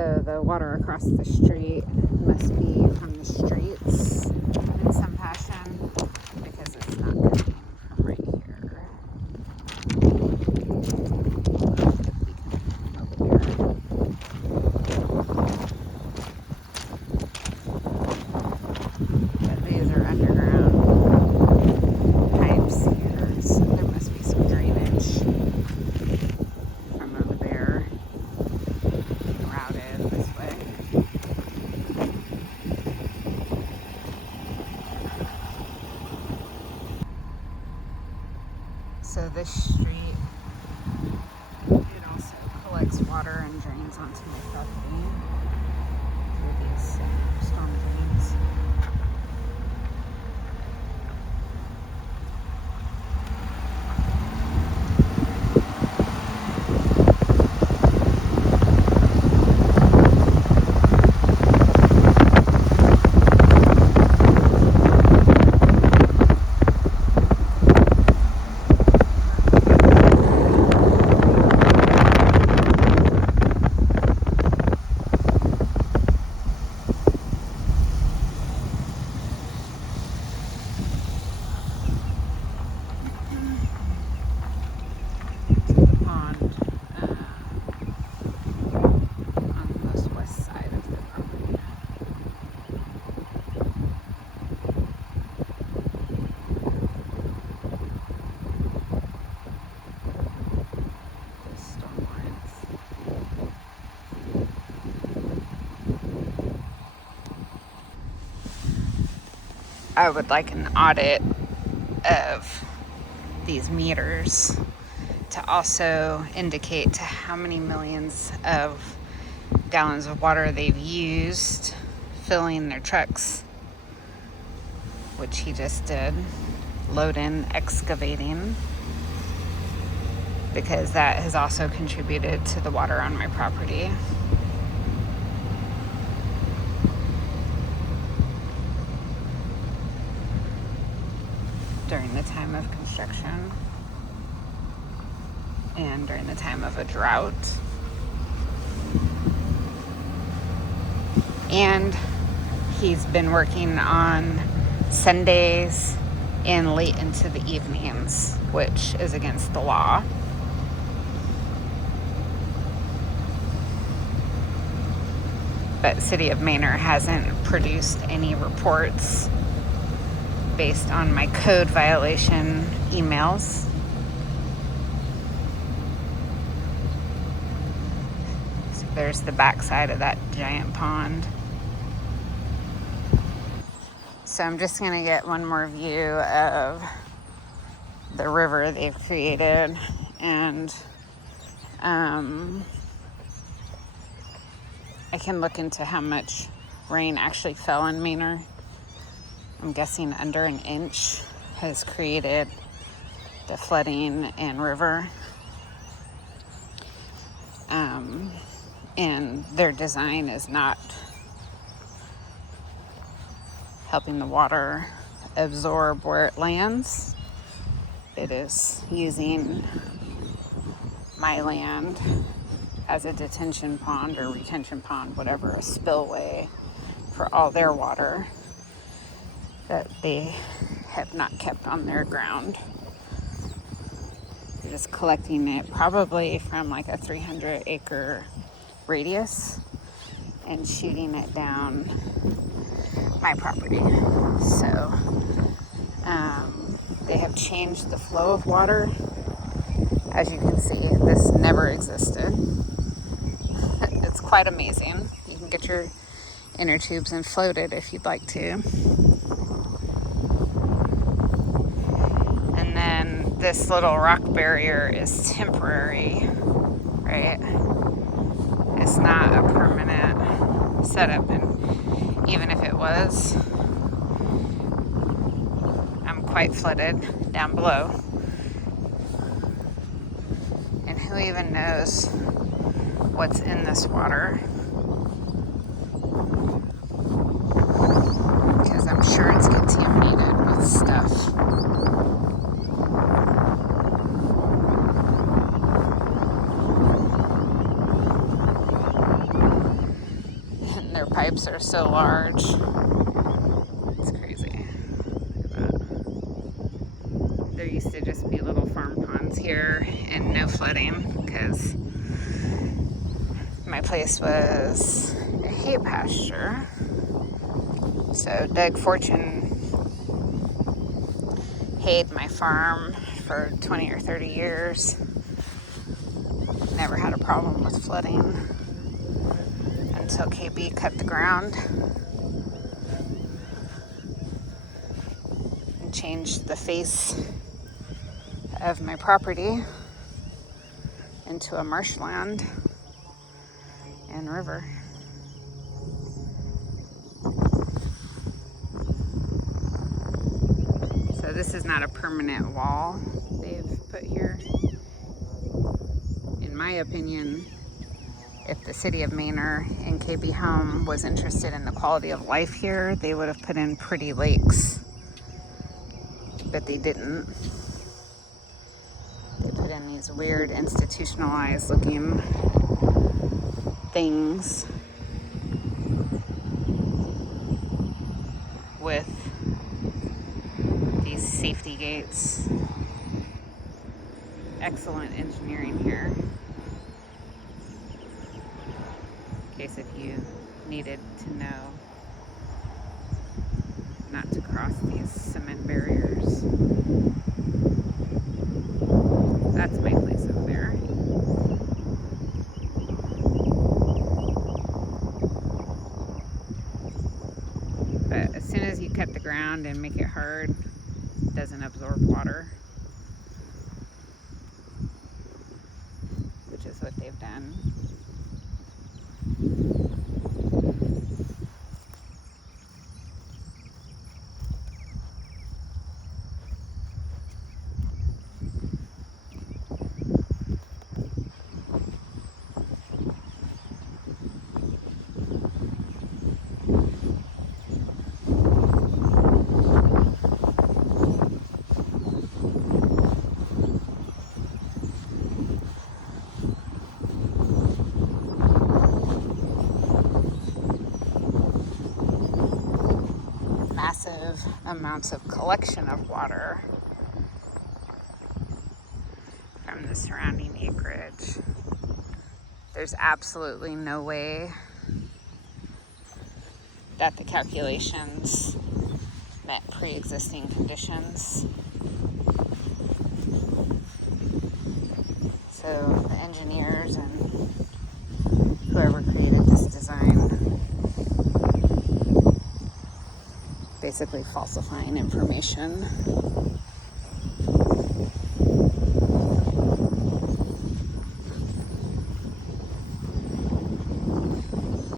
So the water across the street must be from the streets in some fashion, because it's not coming from right here. But these are underground pipes here, so there must be some drainage from over there routed this way. So this street, it also collects water and drains onto my property through these storm drains. I would like an audit of these meters to also indicate to how many millions of gallons of water they've used filling their trucks, which he just did, load-in excavating, because that has also contributed to the water on my property. During the time of construction and during the time of a drought. And he's been working on Sundays and late into the evenings, which is against the law. But City of Manor hasn't produced any reports based on my code violation emails. So there's the backside of that giant pond. So I'm just going to get one more view of the river they've created, and I can look into how much rain actually fell in Manor. I'm guessing under an inch has created the flooding and river. And their design is not helping the water absorb where it lands. It is using my land as a detention pond or retention pond, whatever, a spillway for all their water that they have not kept on their ground. They're just collecting it probably from like a 300-acre radius and shooting it down my property. So they have changed the flow of water. As you can see, this never existed. It's quite amazing. You can get your inner tubes and float it if you'd like to. And then this little rock barrier is temporary, right? It's not a permanent setup, and even if it was, I'm quite flooded down below. And who even knows what's in this water? Because I'm sure it's contaminated with stuff. so large. It's crazy. Look at that. There used to just be little farm ponds here and no flooding because my place was a hay pasture. So Doug Fortune hayed my farm for 20 or 30 years. Never had a problem with flooding until KB cut the ground and changed the face of my property into a marshland and river. So this is not a permanent wall they've put here. In my opinion, if the city of Manor and KB Home was interested in the quality of life here, they would have put in pretty lakes. But they didn't. They put in these weird institutionalized looking things with these safety gates. Excellent engineering here. In case if you needed to know not to cross these cement barriers. That's my place over there. But as soon as you cut the ground and make it hard, it doesn't absorb water, which is what they've done. Massive amounts of collection of water from the surrounding acreage. There's absolutely no way that the calculations met pre-existing conditions. So the engineers and whoever created this design basically falsifying information.